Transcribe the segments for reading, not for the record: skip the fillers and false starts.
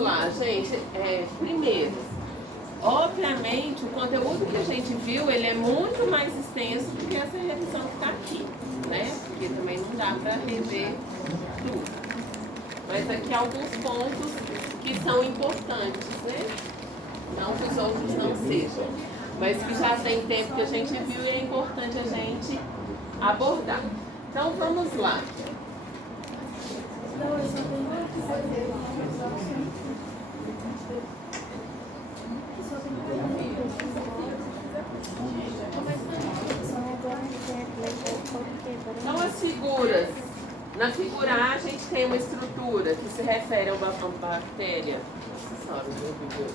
lá, gente. Primeiro, obviamente, o conteúdo que a gente viu, ele é muito mais extenso do que essa revisão que está aqui, né? Porque também não dá para rever tudo. Mas aqui alguns pontos que são importantes, né? Não que os outros não sejam, mas que já tem tempo que a gente viu e é importante a gente abordar. Então vamos lá. Então as figuras. Na figura A a gente tem uma estrutura que se refere a uma bactéria. Nossa senhora, meu Deus,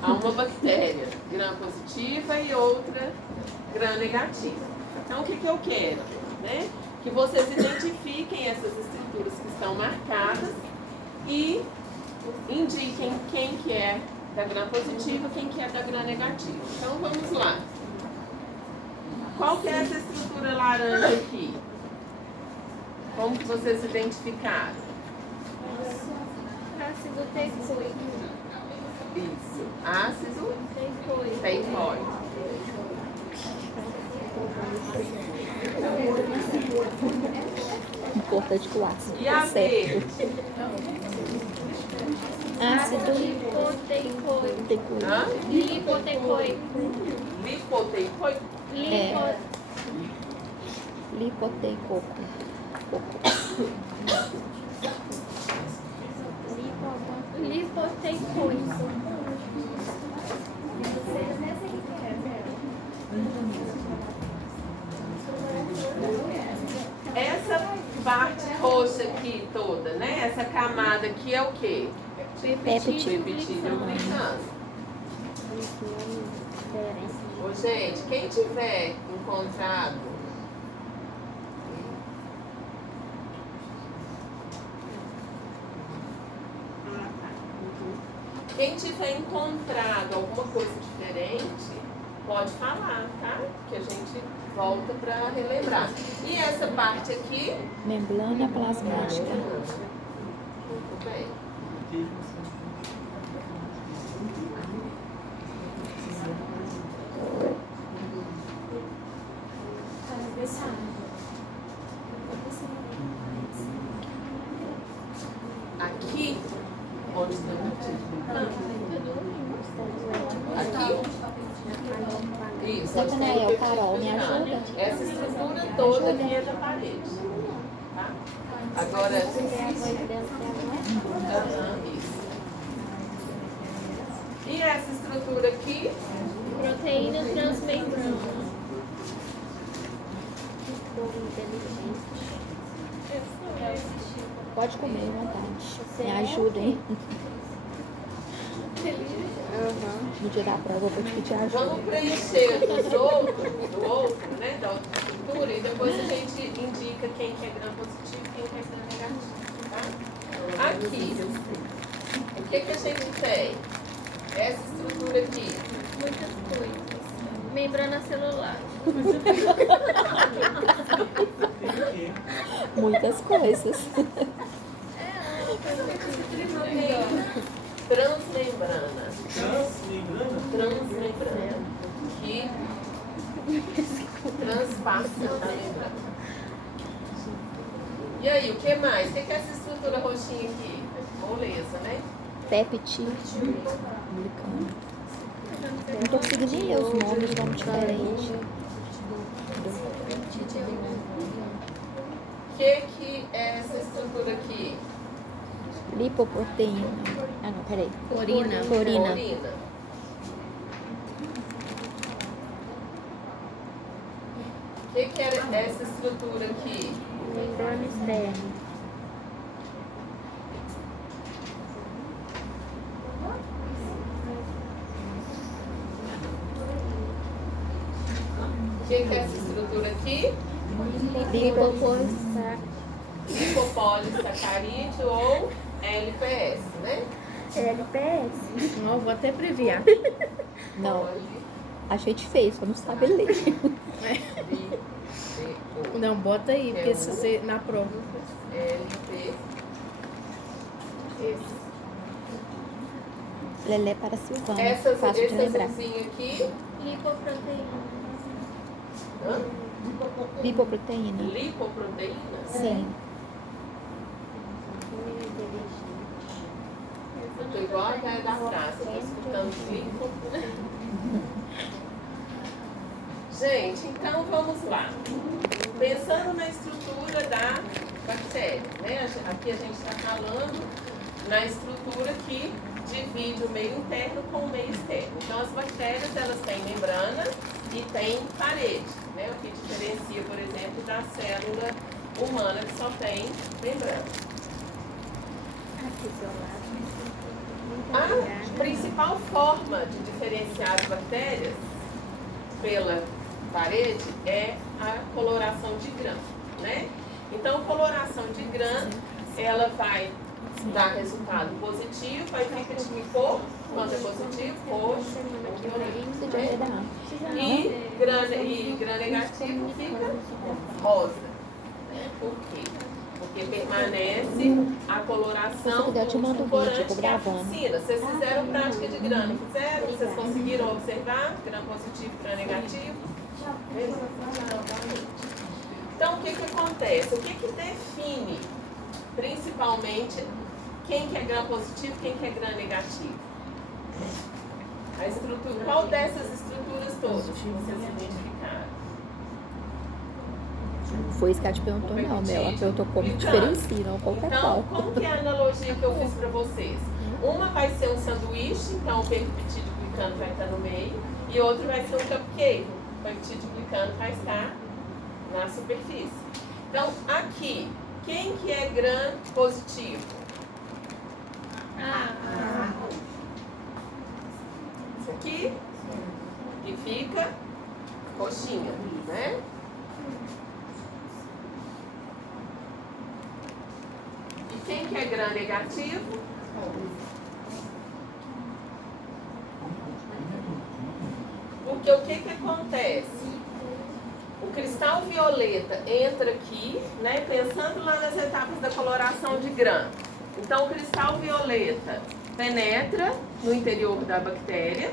a uma bactéria gram positiva e outra gram negativa. Então o que eu quero? Né? Que vocês identifiquem essas estruturas que estão marcadas e indiquem quem que é da gram positiva e quem que é da gram negativa. Então vamos lá. Qual que é essa estrutura laranja aqui? Como que vocês identificaram? Ácido teicoico. Isso. Ácido teicoico. Importante que o ácido. E a verde? Ácido Lipoteicoico. Hã? Lipoteicoico. Lipoteicoico? Lipoteicoco. Lipoteicoico. Essa parte roxa aqui toda, né? Essa camada aqui é o quê? Peptídeo Peptídeo glicano. Ô, gente, quem tiver encontrado alguma coisa diferente, pode falar, tá? Que a gente volta para relembrar. E essa parte aqui? membrana plasmática. Muito bem. Aqui, onde está o aqui? Isso. Natanael, Carol, me ajuda? Essa estrutura toda aqui é da parede. Tá? Agora, isso. E essa estrutura aqui? Proteína transmembrana. Pode comer à vontade. Me ajudem. No dia da prova eu vou te pedir ajuda. Vamos preencher do outro, né? Da outra estrutura, e depois a gente indica quem que é gram positivo e quem que é gram negativo. Tá? Aqui, o que a gente tem? Essa estrutura aqui. Muitas coisas. Membrana celular. Muitas coisas. Transmembrana. Transmembrana. Que transpassa a membrana. E aí, o que mais? O que é essa estrutura roxinha aqui? Moleza, né? Peptídeo glicano. Não tô conseguindo nem ler os nomes, nome diferente. O que é essa estrutura aqui? Lipoproteína. Ah, não, peraí. Corina. Corina. O que era essa estrutura aqui? Membrana externa. O que é essa estrutura aqui? Lipopolissacarídeo ou LPS, né? LPS. Não, vou até abreviar. Não, achei difícil, eu não sabe ler. Não, bota aí, porque se você na prova. LPS. Lelé para Silvana. Esse Fácil de lembrar. azulzinho aqui, Lipoproteína. hã? Lipoproteína. Lipoproteína. Sim. Eu tô igual a velha da praça, tô escutando lipoproteína. Gente, então vamos lá. Pensando na estrutura da bactéria, né? Aqui a gente está falando na estrutura que divide o meio interno com o meio externo. Então as bactérias, elas têm membrana e têm parede, né? O que diferencia, por exemplo, da célula humana que só tem membrana. A principal forma de diferenciar as bactérias pela parede é a coloração de grã, né? Então, coloração de grã, ela vai dar resultado positivo, aí fica de cor, quando é positivo, roxo, né? E grã negativo fica rosa. Né? Por quê? Porque permanece a coloração do corante, que é a fucsina. Vocês fizeram prática de grã, não fizeram? Vocês conseguiram observar? Grã positivo, grã negativo? Então, o que acontece? O que define, principalmente, quem que é grã positivo e quem que é grã negativo? A estrutura. Qual dessas estruturas todas que vocês identificaram? Foi isso que ela te perguntou, não, Mel. Ela perguntou como diferencia, não qualquer Então, qual. como que é a analogia que eu fiz para vocês? Uma vai ser um sanduíche, então o peptídeo glicano vai estar no meio, e outro vai ser um cupcake. O peptídeo glicano vai estar na superfície. Então, aqui, quem que é grã positivo? Isso aqui, que fica roxinha, né? E quem que é grã negativo? Porque o que acontece? O cristal violeta entra aqui, né, pensando lá nas etapas da coloração de grã. Então, o cristal violeta penetra no interior da bactéria,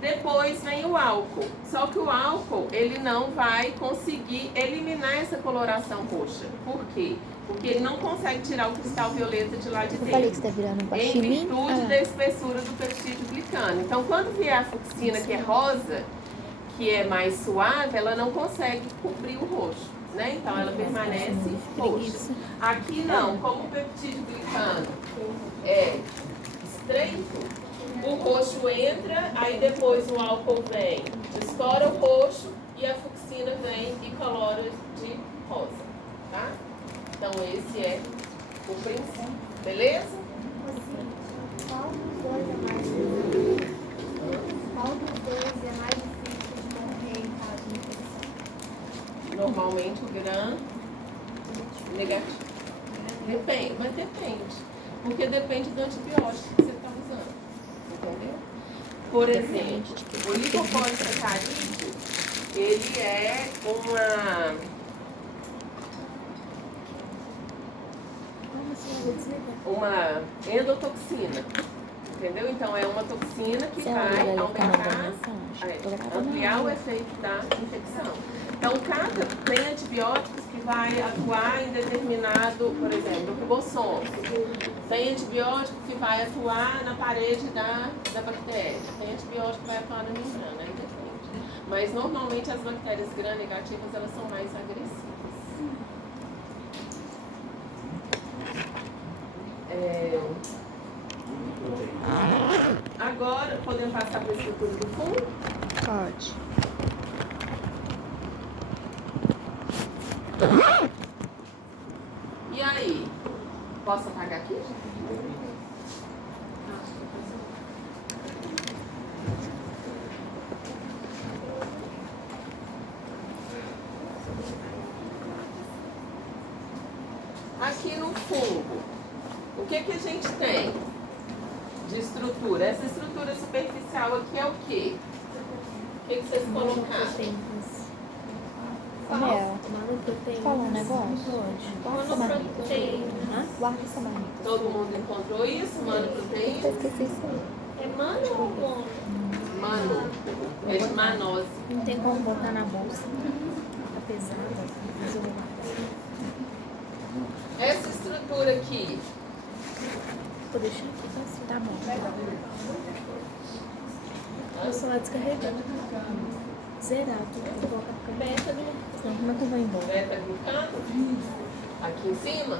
depois vem o álcool. Só que o álcool, ele não vai conseguir eliminar essa coloração roxa. Por quê? Porque ele não consegue tirar o cristal violeta de lá de Eu falei que dentro, você tá virando um em guaxinim. virtude da espessura do peptídeo glicano. Então, quando vier a fucsina, que é rosa, que é mais suave, ela não consegue cobrir o roxo, né? Então ela permanece roxa. Aqui não, como o peptídeo glicano é estreito, o roxo entra, aí depois o álcool vem, estoura o roxo e a fucsina vem e colora de rosa, tá? Então esse é o princípio, beleza? Qual dos dois é mais difícil de morrer em caso de infecção? Normalmente o grã negativo. Depende, mas depende. Porque depende do antibiótico que você está usando. Entendeu? Por exemplo, o lipopolissacarídeo, ele é uma endotoxina. Entendeu? Então é uma toxina que vai aumentar, ampliar o efeito da infecção. Então tem antibióticos que vai atuar em determinado, por exemplo, o ribossomo. Tem antibiótico que vai atuar na parede da bactéria. Tem antibiótico que vai atuar na membrana, aí depende. Mas normalmente as bactérias gram-negativas, elas são mais agressivas. Agora, podemos passar para a estrutura do fungo? Pode. E aí? Posso apagar aqui? Aqui no fungo, o que a gente tem de estrutura? Essa estrutura superficial aqui é o quê? O que vocês colocaram? Mel, fala um negócio. Monoproteína. Guarda essa marmita. Todo mundo encontrou isso? Monoproteína? Eu esqueci isso aí. É mano ou mono? Mano. É de manose. Não tem como botar na bolsa. Tá pesada. Mas eu vou Essa estrutura aqui, vou deixar aqui assim. Tá bom. O celular descarregando. Zerado. Vou colocar no câmera. Beta do... Então, como é que eu vou embora? beta-glucano, aqui em cima.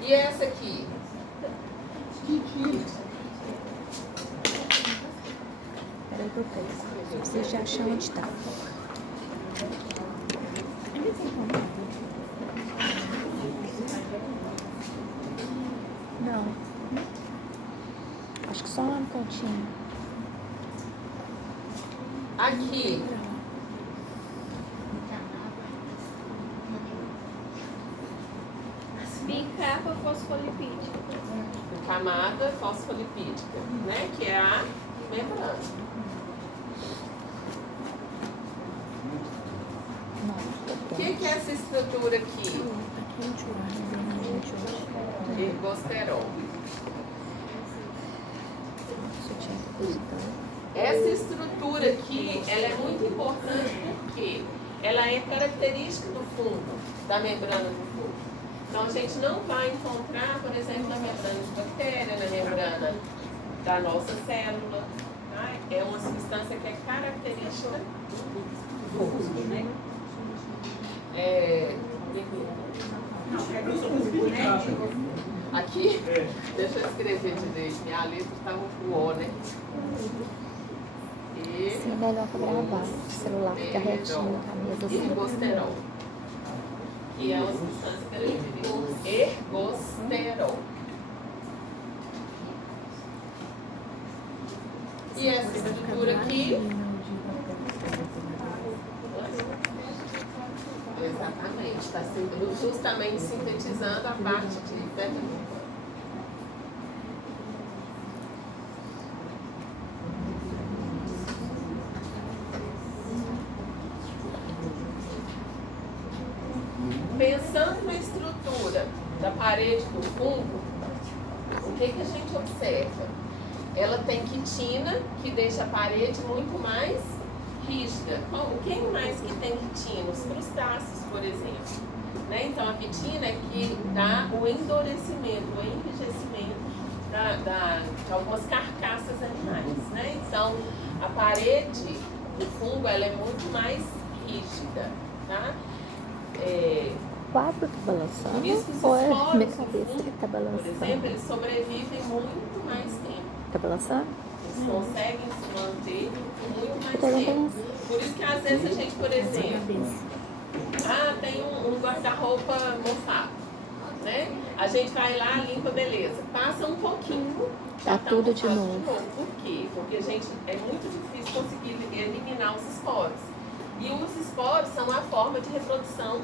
E essa aqui? Peraí que eu pego. Preciso de achar onde tá. Ainda tem como? Não. Acho que só lá no cantinho. Aqui. Bicapa fosfolipídica. Camada fosfolipídica, né? Que é a membrana. Não, O que é essa estrutura aqui? Tá quente o ar, não tem gente hoje. Ergosterol. Isso eu tinha que depositar. Essa estrutura aqui, ela é muito importante porque ela é característica do fungo, da membrana do fungo. Então a gente não vai encontrar, por exemplo, na membrana de bactéria, na membrana da nossa célula. Tá? É uma substância que é característica do fungo. Né? Aqui, deixa eu escrever direito, minha letra estava com O, né? Sim, é melhor pra gravar. O celular fica retinho com a mesa assim. Ergosterol. Que é uma substância característica. Ergosterol. E essa estrutura aqui. Exatamente, está justamente sintetizando a parte de beta-glucano. Pensando na estrutura da parede do fungo, o que a gente observa? Ela tem quitina, que deixa a parede muito mais rígida. Quem mais que tem quitina? Os crustáceos, por exemplo. Né? Então, a quitina é que dá o endurecimento, o enrijecimento de algumas carcaças animais. Né? Então, a parede do fungo ela é muito mais rígida. Tá? O quadro tá balançando Por isso que os ou é esporos minha do cabeça fungo, que tá por balançando? exemplo, eles sobrevivem muito mais tempo. Tá balançando? Eles conseguem se manter por muito mais Eu tô tempo. balançando. Por isso que às vezes a gente, por exemplo, tem um guarda-roupa mofado, né? A gente vai lá, limpa, beleza. Passa um pouquinho, Tá já tudo de mofado novo. Por quê? Porque é muito difícil conseguir eliminar os esporos. E os esporos são a forma de reprodução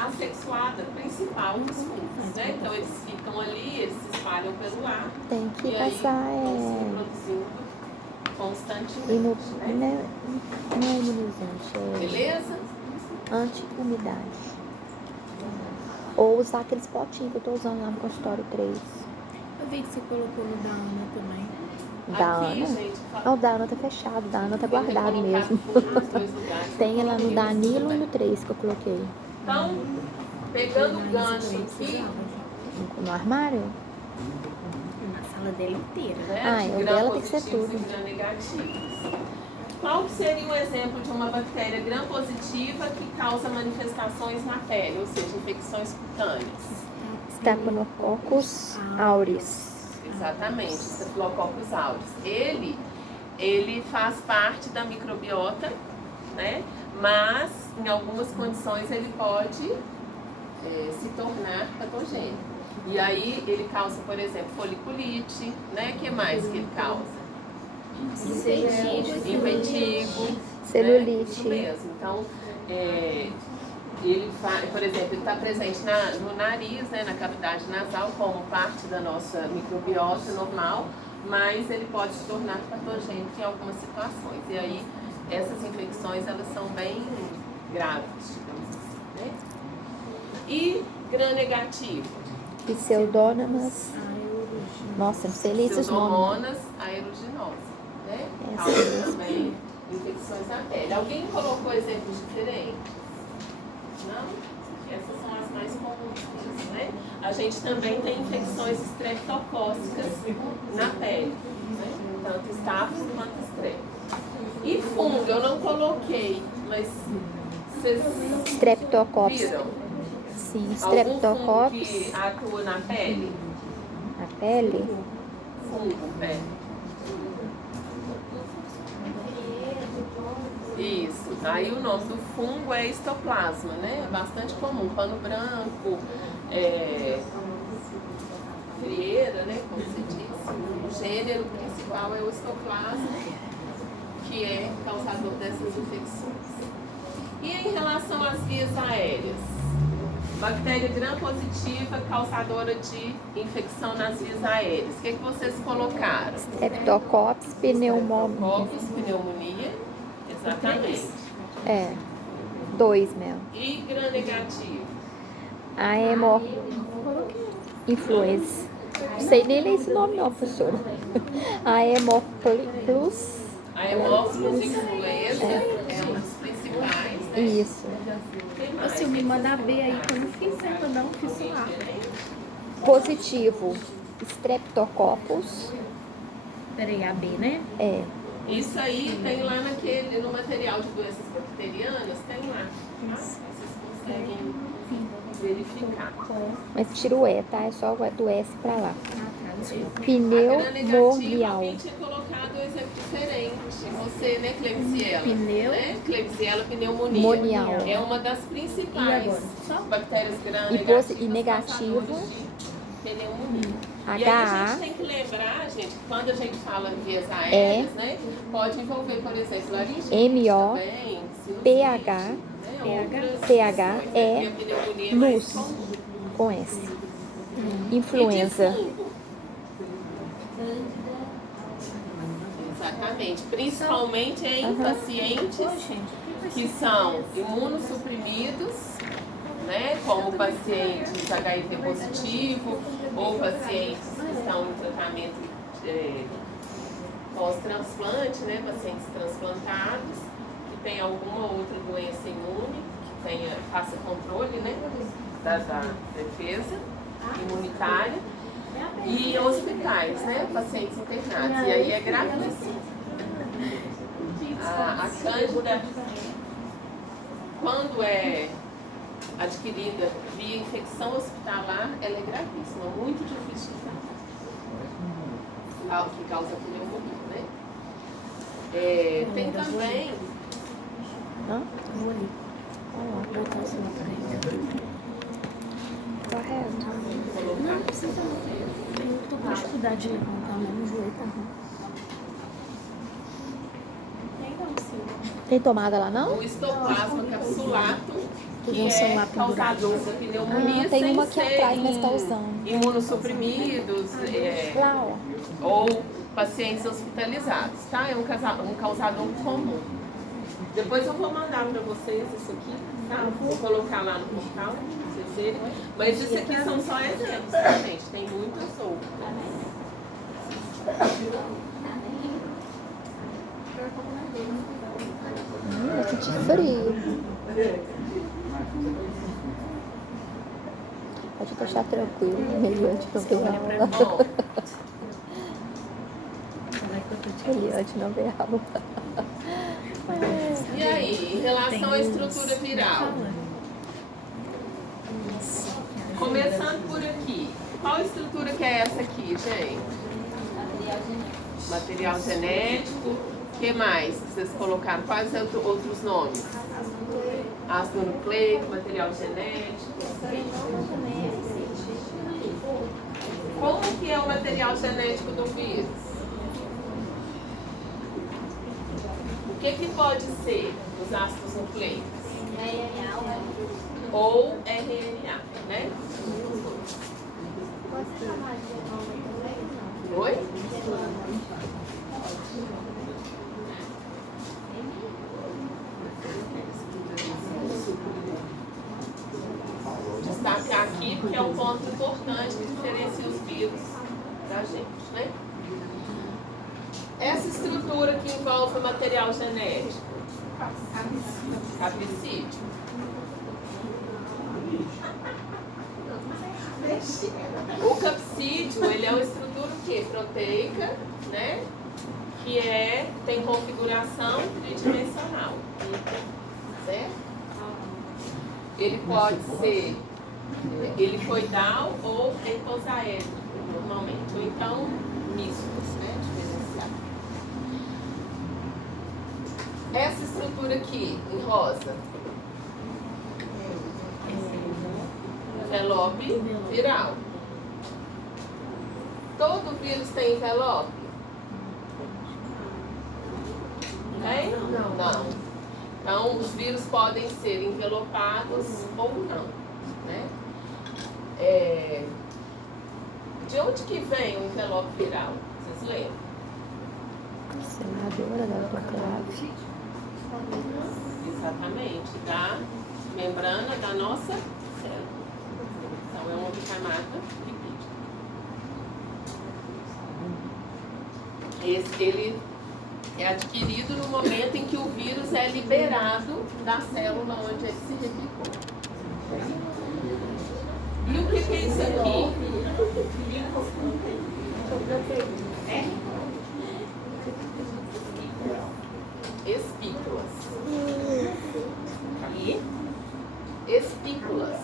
assexuada principal dos fungos, né? Então eles ficam ali, eles se espalham pelo ar. Tem que E aí passar vão se reproduzindo constantemente. Né? não é imunizante, é Beleza? anti-umidade. Ou usar aqueles potinhos que eu tô usando lá no consultório 3. Eu vi que você colocou no da Ana também. Da Aqui, Ana? gente, Não, o da Ana tá fechado, o da Ana tá guardado mesmo. nos dois lugares. Tem lá no Danilo e no 3 que eu coloquei. Então, pegando o gancho aqui, No armário? Na sala dela inteira. né, Ah, de o gram dela tem que ser positivos tudo. e gram negativos. Qual que seria um exemplo de uma bactéria gram positiva que causa manifestações na pele, ou seja, infecções cutâneas? Staphylococcus aureus. Exatamente, Staphylococcus aureus. Ele faz parte da microbiota, né? Mas em algumas condições ele pode se tornar patogênico. E aí ele causa, por exemplo, foliculite, né? O que mais que ele causa? Impetigo, Celulite. né? Isso mesmo. Então, ele faz, por exemplo, ele está presente no nariz, né, na cavidade nasal, como parte da nossa microbiota normal, mas ele pode se tornar patogênico em algumas situações. E aí, essas infecções, elas são bem graves, digamos assim, né? E gram negativo? Pseudomonas. Nossa, não sei ler esses nomes. Pseudomonas causa também infecções na pele. Alguém colocou exemplos diferentes? Não? Essas são as mais comuns, né? A gente também tem infecções estreptocócicas na pele, né? Tanto estafos quanto estrep. E fungo, eu não coloquei, mas vocês Streptococcus. viram? Sim, Algum fungo Streptococcus que atua na pele? na pele. Fungo, pele. Isso. Aí o nome do fungo é histoplasma, né? É bastante comum. Pano branco, frieira, né? Como você disse. O gênero principal é o histoplasma, que é causador dessas infecções. E em relação às vias aéreas? Bactéria gram-positiva causadora de infecção nas vias aéreas. O que vocês colocaram? Streptococcus pneumoniae. Streptococcus, pneumonia. Exatamente. É, 2 mesmo. E gram-negativo? Influenza. Não sei nem ler esse nome não, professora. Haemophilus. A hemófilos influenza é um dos principais, né? Isso. Tem Se eu me mandar B aí quando fizer, eu não fiz lá. Positivo. Streptococcus. Peraí, a B, né? É. Isso aí tem lá no material de doenças bacterianas, tem lá. Tá? Vocês conseguem verificar. Mas tira o E, tá? É só do S pra lá. A Pneumonial. alguém tinha colocado um exemplo diferente. Você, né, Klebsiella? Pneu. Né? Klebsiella pneumonia. Monial. É uma das E principais agora? Só? bactérias E gram-negativas negativo. causadoras de pneumonia. E aí HA. a gente tem que lembrar, gente, que quando a gente fala em vias aéreas, né, pode envolver, por exemplo, laringite MO, também, sinusite, PH, né, outras CH, questões, é porque a pneumonia é mais luz. comum. Com S. E de Influenza. fungo? Exatamente, principalmente em pacientes que são imunossuprimidos, né, como pacientes HIV positivo ou pacientes que estão em tratamento pós-transplante, né, pacientes transplantados, que têm alguma outra doença imune, que faça controle, né, da defesa imunitária. E hospitais, né? Pacientes internados. E aí é gravíssimo. A cândida, quando é adquirida via infecção hospitalar, ela é gravíssima, muito difícil de tratar. Que causa pneumonia, né? Tem também. Hã? Vou ali. Correto. Não precisa não. Eu tô com dificuldade de levantar a mão no joelho, tá ruim. Tem tomada lá não? O histoplasma capsulato, que Usando o celular é pendurado. causador da pneumonia, Tem sem uma aqui ser atrás, mas tá usando. imunossuprimidos, Lá, ó. ou pacientes hospitalizados, tá? É um causador comum. Depois eu vou mandar para vocês isso aqui, tá? Vou colocar lá no portal, pra vocês verem. Mas isso aqui são só exemplos, tá, gente? Tem muitas outras. Eu senti frio. Pode deixar tranquilo, Eliante não vê aula. Bom, Eliante não vê aula. e aí, em relação à estrutura viral? Começando por aqui. Qual estrutura que é essa aqui, gente? Material genético. O que mais vocês colocaram? Quais outros nomes? Ácido nucleico, material genético. Como que é o material genético do vírus? O que pode ser os ácidos nucleicos? Ou RNA, né? Oi? Destacar aqui porque é um ponto importante que diferencia os vírus da gente, né? Essa estrutura que envolve o material genético. Capsídeo. O capsídeo, ele é uma estrutura o quê? Proteica, né? Que tem configuração tridimensional. Certo? Ele pode ser helicoidal ou entosaédrico, normalmente. Ou então, misto, né? Diferenciado. Essa estrutura aqui, em rosa. Envelope viral. Todo vírus tem envelope? Tem? Não. Então, os vírus podem ser envelopados ou não. Né? De onde que vem o envelope viral? Vocês lembram? Seladora da autoclave. Exatamente, da membrana da nossa célula. Então, é uma bicamada lipídica. Ele é adquirido no momento em que o vírus é liberado da célula onde ele se replicou. E o que é isso aqui? Espículas. E espículas,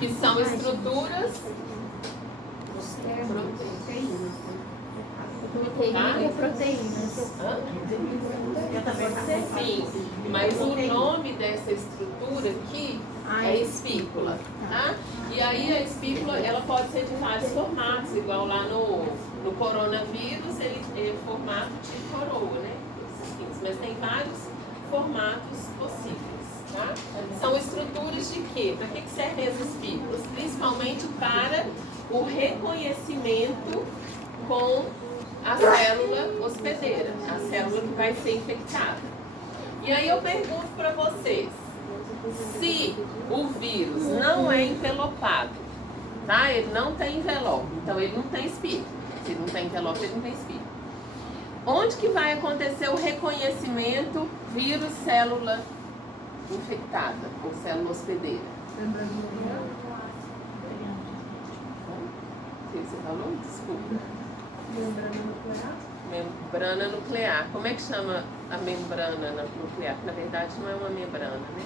que são estruturas Proteínas. Sim, mas o nome dessa estrutura aqui é espícula, tá? E aí a espícula, ela pode ser de vários formatos, igual lá no coronavírus, ele é formato de coroa, né? Mas tem vários formatos possíveis, tá? São estruturas de quê? Para que servem as espículas? Principalmente para o reconhecimento com a célula hospedeira, a célula que vai ser infectada. E aí eu pergunto para vocês, se o vírus não é envelopado, tá? Ele não tem envelope, então ele não tem espículo. Se não tem envelope, ele não tem espículo. Onde que vai acontecer o reconhecimento vírus-célula infectada ou célula hospedeira? O que você falou? Desculpa. Membrana nuclear. Como é que chama a membrana nuclear? Que na verdade não é uma membrana, né?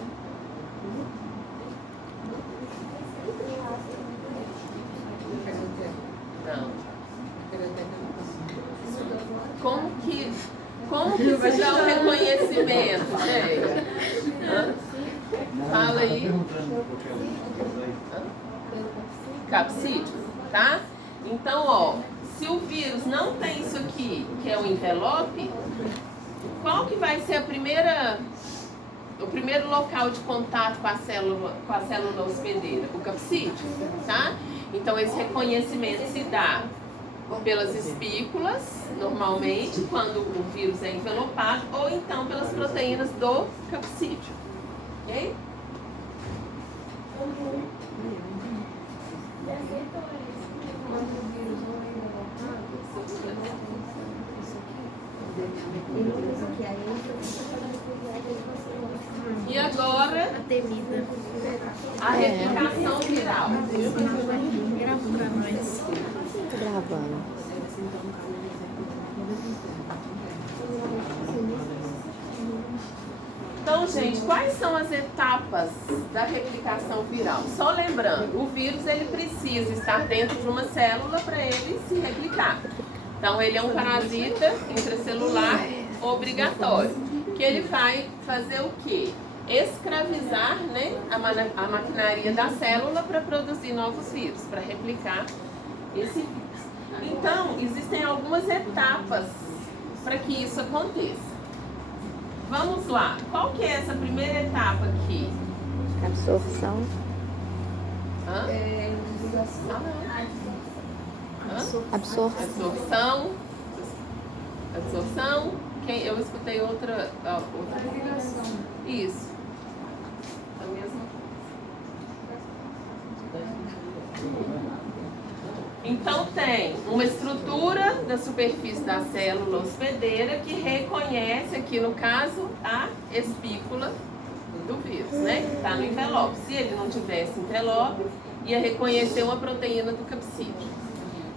Não. Como que se dá o reconhecimento, gente? Fala aí. Capsídeo, tá? Então, ó, se o vírus não tem isso aqui, que é o envelope, qual que vai ser o primeiro local de contato com a célula hospedeira? O capsídeo, tá? Então, esse reconhecimento se dá pelas espículas, normalmente, quando o vírus é envelopado, ou então pelas proteínas do capsídeo. Ok? E agora, a replicação viral. Tô gravando. Então, gente, quais são as etapas da replicação viral? Só lembrando, o vírus ele precisa estar dentro de uma célula para ele se replicar. Então, ele é um parasita intracelular obrigatório, que ele vai fazer o quê? Escravizar, né, a maquinaria da célula para produzir novos vírus, para replicar esse vírus. Então, existem algumas etapas para que isso aconteça. Vamos lá. Qual que é essa primeira etapa aqui? Absorção. Hã? Absorção. Absorção. Eu escutei outra. Isso. A mesma. Então tem uma estrutura da superfície da célula hospedeira que reconhece aqui no caso a espícula do vírus, né? Que está no envelope. Se ele não tivesse envelope, ia reconhecer uma proteína do capsídeo.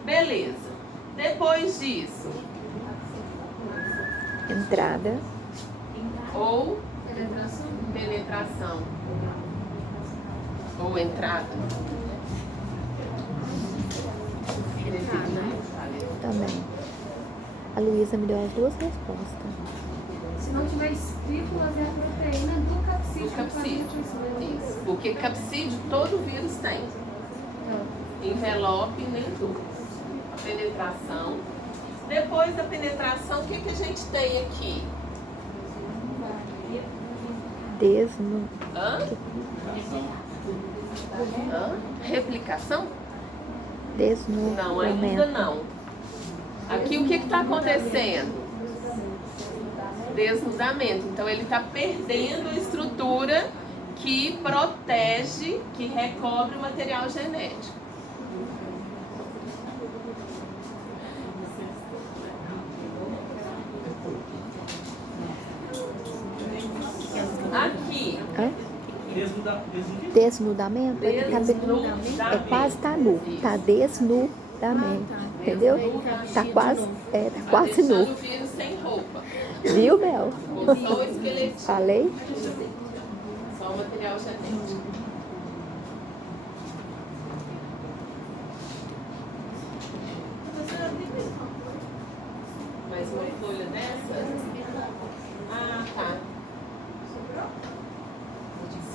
Beleza. Depois disso, Entrada. ou penetração, ou entrada. Também. A Luísa me deu as duas respostas. Se não tiver espículas, é a proteína do capsídeo. Do capsídeo. Isso. Porque capsídeo todo vírus tem. Envelope nem tudo. A penetração. Depois da penetração, o que, que a gente tem aqui? Hã? Hã? Replicação? Desnudamento. Não, ainda não. Aqui o que está acontecendo? Desnudamento. Então ele está perdendo a estrutura que protege, que recobre o material genético. Aqui. Hã? Desnudamento? É, que é quase tá nu. Tá desnudamento. Entendeu? Tá quase nu. Deixando o vírus sem roupa. Viu, Bel? Só o esqueleto. Falei? Só o material genético. Mais uma folha dessa? Ah, tá.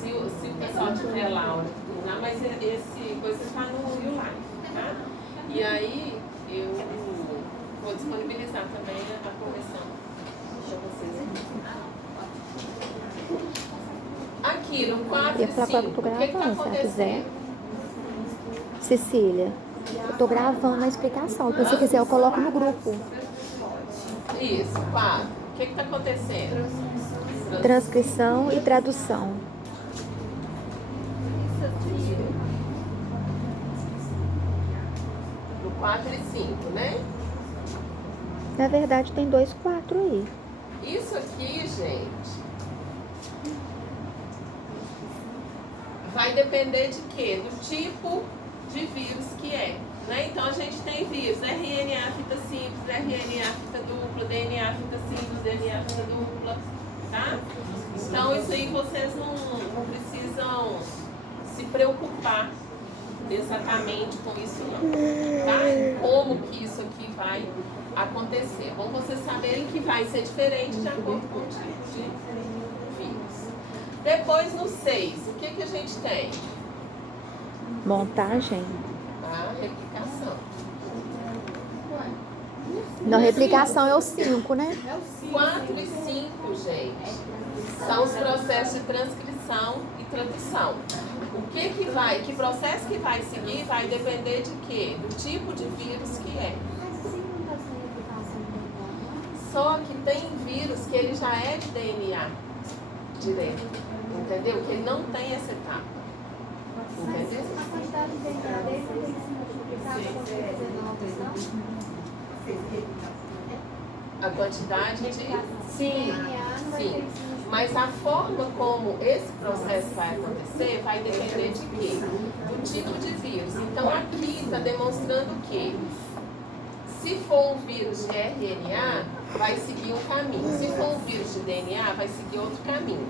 Se o pessoal tiver Laura, não, mas esse coisa está no YouLife, tá? E aí eu vou disponibilizar também a correção para vocês. Aqui no 4 Eu e ia falar 5, que eu tô o que está gravando, se ela quiser. acontecendo? Cecília, eu tô gravando a explicação. Se você quiser, eu coloco no grupo. Isso, 4. O que está acontecendo? Transcrição e tradução. No 4 e 5, né? Na verdade, tem 2, 4 aí. Isso aqui, gente, vai depender de quê? Do tipo de vírus que é, né? Então a gente tem vírus, RNA fita simples, RNA fita dupla, DNA fita simples, DNA fita dupla, tá? Então isso aí vocês não precisam se preocupar exatamente com isso não, tá? E como que isso aqui vai acontecer. Bom vocês saberem que vai ser diferente de acordo com o tipo de vírus. Depois no 6, o que que a gente tem? Montagem. A replicação. Não, replicação é o 5, né? 4 e 5, gente, são os processos de transcrição e tradução. O que processo que vai seguir vai depender de quê? Do tipo de vírus que é. Só que tem vírus que ele já é de DNA direto, entendeu? Que ele não tem essa etapa. Entendeu? A quantidade de DNA dele não tem que se multiplicar com 19, não? A quantidade de... Sim, DNA não vai ter sim. que se multiplicar. Mas a forma como esse processo vai acontecer vai depender de quê? Do tipo de vírus. Então aqui está demonstrando que se for um vírus de RNA, vai seguir um caminho. Se for um vírus de DNA, vai seguir outro caminho.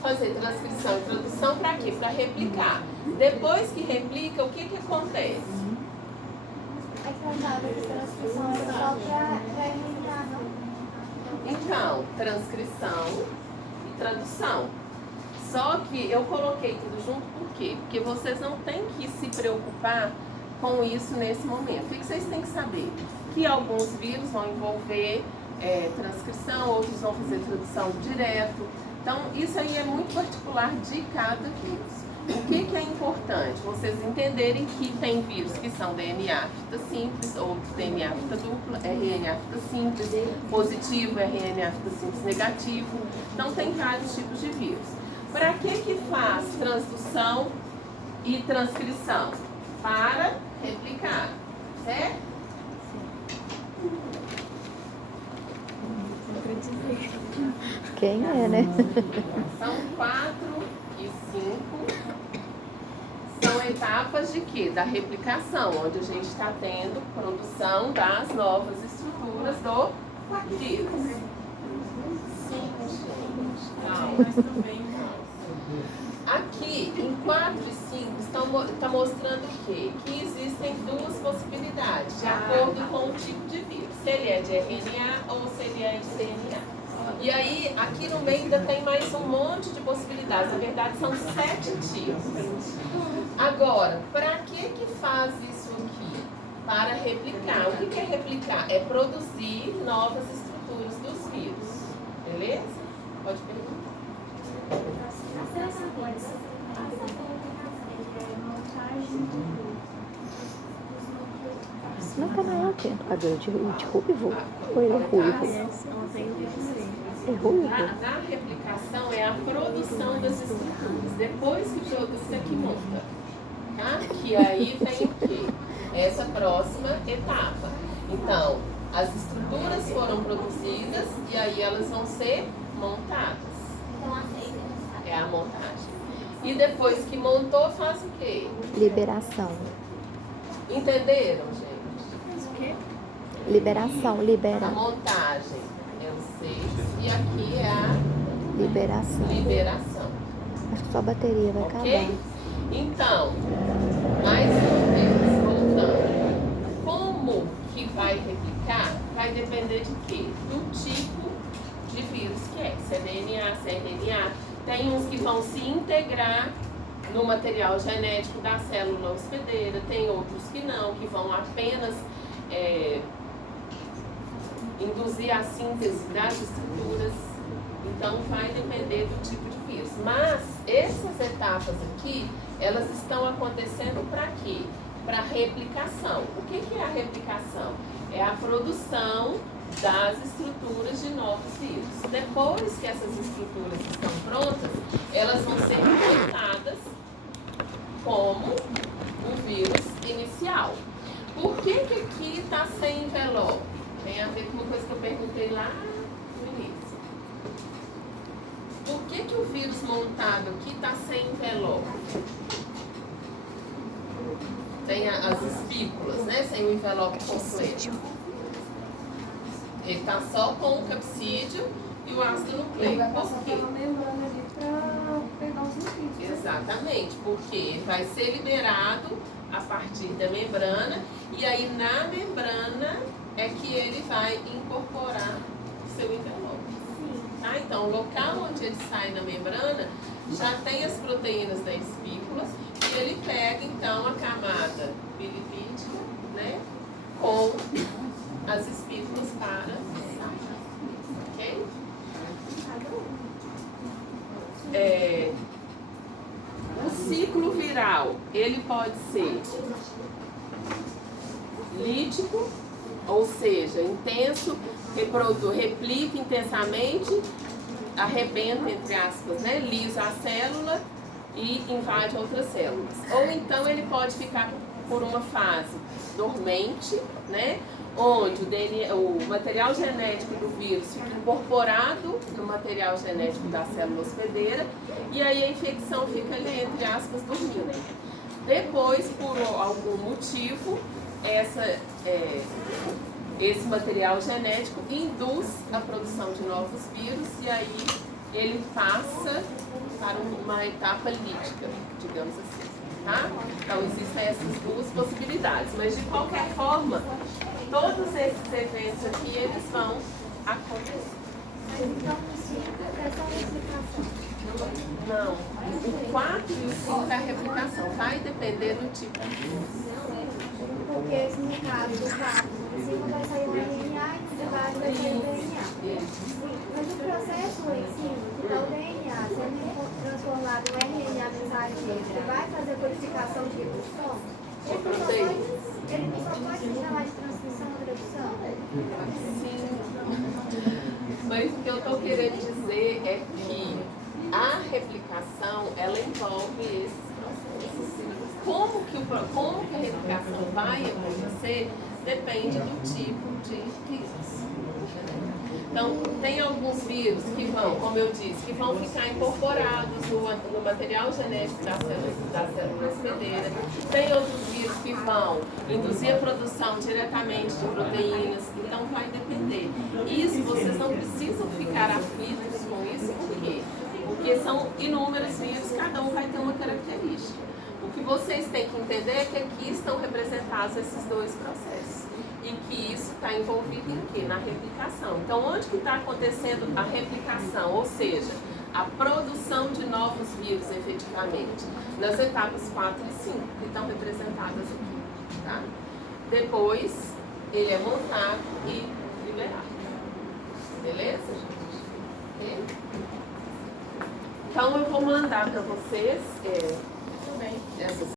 Fazer transcrição e tradução para quê? Para replicar. Depois que replica, o que que acontece? É que eu tava de transcrição é só pra eliminar, não? Então, transcrição e tradução. Só que eu coloquei tudo junto por quê? Porque vocês não têm que se preocupar com isso nesse momento. O que vocês têm que saber? Que alguns vírus vão envolver transcrição, outros vão fazer tradução direto. Então, isso aí é muito particular de cada vírus. O que é importante? Vocês entenderem que tem vírus que são DNA fita simples, outros DNA fita dupla, RNA fita simples, positivo, RNA fita simples negativo. Então, tem vários tipos de vírus. Para que faz transdução e transcrição? Para replicar. Certo? Quem é, né? São 4 e 5. São etapas de quê? Da replicação, onde a gente está tendo produção das novas estruturas do vírus. Sim, gente. Aqui, em 4 e 5, está mostrando o quê? Que existem 2 possibilidades, de acordo com o tipo de vírus. Se ele é de RNA ou se ele é de CNA. E aí, aqui no meio ainda tem mais um monte de possibilidades. Na verdade, são 7 tipos. Agora, para que faz isso aqui? Para replicar. O que é replicar? É produzir novas estruturas dos vírus. Beleza? Pode perguntar. Não tá maior que o cabelo de ruivo? Ou ele é ruivo? É ruivo? Na replicação é a produção das estruturas. Depois que produz, isso aqui monta. Tá? Que aí vem o quê? Essa próxima etapa. Então, as estruturas foram produzidas e aí elas vão ser montadas. É a montagem. E depois que montou, faz o quê? Liberação. Entenderam, gente? Liberação, A libera. montagem é o 6 e aqui é a Liberação. liberação. Acho que só a bateria vai Ok? acabar. Então, mais uma vez, voltando. Como que vai replicar? Vai depender de quê? Do tipo de vírus que é. Se é DNA, se é RNA. Tem uns que vão se integrar no material genético da célula hospedeira, tem outros que não, que vão apenas induzir a síntese das estruturas. Então vai depender do tipo de vírus. Mas essas etapas aqui, elas estão acontecendo para quê? Para replicação. O que é a replicação? É a produção das estruturas de novos vírus. Depois que essas estruturas estão prontas, elas vão ser montadas como o vírus inicial. Por que aqui está sem envelope? Tem a ver com uma coisa que eu perguntei lá no início. Por que o vírus montado aqui está sem envelope? Tem as espículas, né? Sem o envelope completo. Ele está só com o capsídeo e o ácido nucleico. Ele vai passar pela membrana ali para pegar os nutrientes. Exatamente, porque ele vai ser liberado a partir da membrana e aí na membrana é que ele vai incorporar o seu envelope. Tá? Então, o local onde ele sai na membrana já tem as proteínas da espícula e ele pega então a camada bilipídica, né, com as espículas para sair. Ok? O ciclo viral, ele pode ser lítico, ou seja, intenso, replica intensamente, arrebenta, entre aspas, né, lisa a célula e invade outras células. Ou então ele pode ficar por uma fase dormente, né, onde o material genético do vírus fica incorporado no material genético da célula hospedeira e aí a infecção fica ali, entre aspas, dormindo. Depois, por algum motivo, esse material genético induz a produção de novos vírus e aí ele passa para uma etapa lítica, digamos assim. Tá? Então existem essas 2 possibilidades, mas de qualquer forma, todos esses eventos aqui, eles vão acontecer. Então, o 5 é só replicação. Não, o 4 e o 5 é a replicação, vai depender do tipo de vírus. Porque no caso do 4, o 5 vai sair o RNA e o 4 vai sair o DNA. Mas o processo em si, então o DNA sendo transformado no RNA mensageiro, ele vai fazer a codificação de reprodução? Ele só pode chamar de transcrição ou tradução? Sim, mas o que eu estou querendo dizer é que a replicação, ela envolve esses processos. Como que a replicação vai acontecer depende do tipo de vírus. Então, tem alguns vírus que vão, como eu disse, que vão ficar incorporados no material genético da célula hospedeira. Tem outros vírus que vão induzir a produção diretamente de proteínas. Então, vai depender. Isso, vocês não precisam ficar aflitos com isso. Por quê? Porque são inúmeros vírus, cada um vai ter uma característica. O que vocês têm que entender é que aqui estão representados esses dois processos. E que isso está envolvido em quê? Na replicação. Então, onde que está acontecendo a replicação? Ou seja, a produção de novos vírus, efetivamente. Nas etapas 4 e 5, que estão representadas aqui. Tá? Depois, ele é montado e liberado. Beleza, gente? Okay? Então, eu vou mandar para vocês essas